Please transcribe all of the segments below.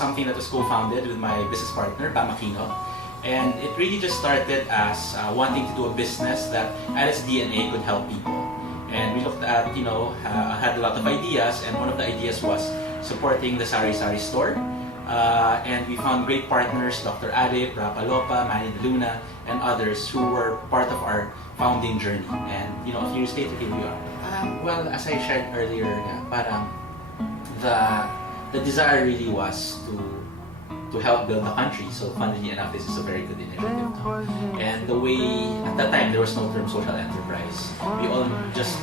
something that was co-founded with my business partner, Pam Aquino. And it really just started as wanting to do a business that at its DNA could help people. And we looked at, had a lot of ideas, and one of the ideas was supporting the Sari Sari store. And we found great partners, Dr. Adip, Rapalopa, Manny De Luna, and others who were part of our founding journey. And a few years later, here we are. Well, as I shared earlier, parang the desire really was to help build the country. So funnily enough, this is a very good initiative. And the way, at that time, there was no term social enterprise. We all just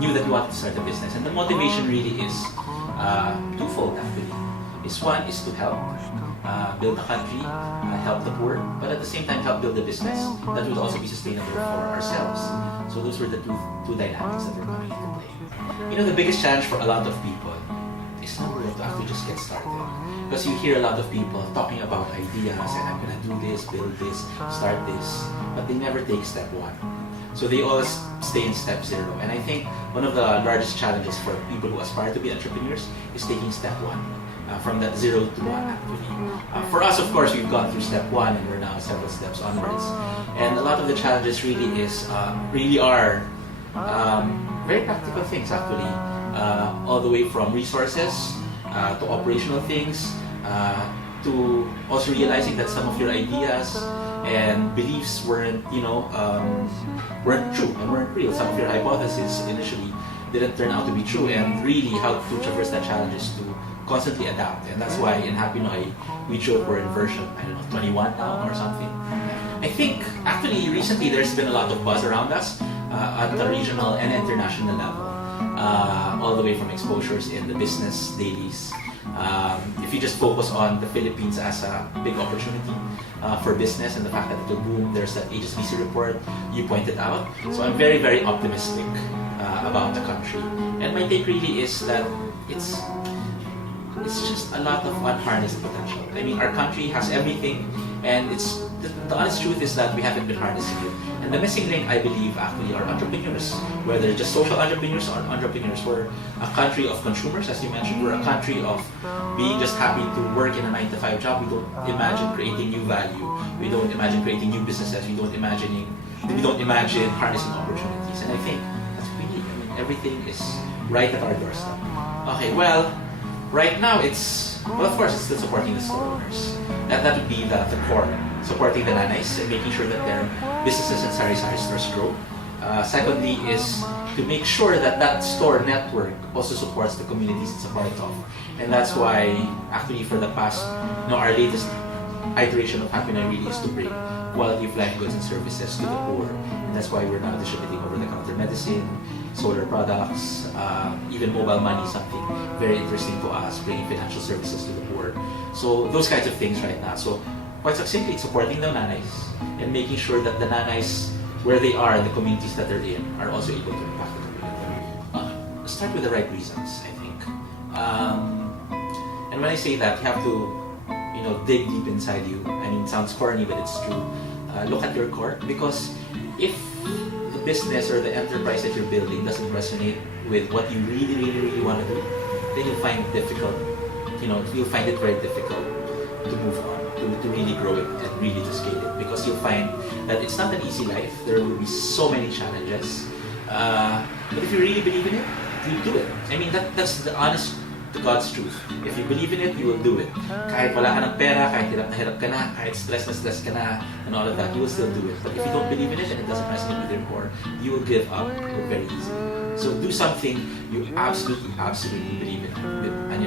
knew that we wanted to start a business. And the motivation really is twofold actually. One is to help build the country, help the poor, but at the same time help build a business that would also be sustainable for ourselves. So those were the two dynamics that were coming into play. The biggest challenge for a lot of people is not to actually just get started. Because you hear a lot of people talking about ideas and I'm gonna do this, build this, start this, but they never take step one. So they always stay in step zero. And I think one of the largest challenges for people who aspire to be entrepreneurs is taking step one. From that 0 to 1 actually. For us, of course, we've gone through step 1 and we're now several steps onwards. And a lot of the challenges really are very practical things actually. All the way from resources to operational things to also realizing that some of your ideas and beliefs weren't true and weren't real. Some of your hypotheses initially didn't turn out to be true, and really how to traverse that challenge is to constantly adapt. And that's why in Pinoy we joke we're in version 21 now or something. I think actually recently there's been a lot of buzz around us at the regional and international level, all the way from exposures in the business dailies. If you just focus on the Philippines as a big opportunity for business and the fact that it will boom, there's that HSBC report you pointed out. So I'm very, very optimistic about the country. And my take really is that it's just a lot of unharnessed potential. I mean, our country has everything, and the honest truth is that we haven't been harnessing it. And the missing link, I believe, actually are entrepreneurs, whether just social entrepreneurs or entrepreneurs. We're a country of consumers, as you mentioned. We're a country of being just happy to work in a 9-to-5 job. We don't imagine creating new value. We don't imagine creating new businesses. We don't imagine harnessing opportunities. And I think that's what we need. I mean, everything is right at our doorstep. Okay, well, right now of course, it's still supporting the store owners. That would be the core. Supporting the nanays and making sure that their businesses and sari-sari stores grow. Secondly is to make sure that store network also supports the communities it's a part of. And that's why actually for the past, our latest iteration of Pinoy really is to bring quality of life goods and services to the poor. And that's why we're now distributing over-the-counter medicine, solar products, even mobile money, something very interesting to us, bringing financial services to the poor. So those kinds of things right now. So quite succinctly, it's supporting the nanays and making sure that the nanays, where they are in the communities that they're in, are also able to impact the community. Start with the right reasons, I think. And when I say that, you have to dig deep inside you. I mean, it sounds corny, but it's true. Look at your core, because if the business or the enterprise that you're building doesn't resonate with what you really, really, really want to do, then you'll find it difficult. You'll find it very difficult to move on, to really grow it and really to scale it, because you'll find that it's not an easy life. There will be so many challenges. But if you really believe in it, you'll do it. I mean, that's the honest to God's truth. If you believe in it, you will do it. Kahit wala ka ng pera, kahit hirap na hirap ka na, kahit stress ka na, and all of that, you will still do it. But if you don't believe in it and it doesn't resonate with your core, you will give up very easily. So do something you absolutely, absolutely believe in, and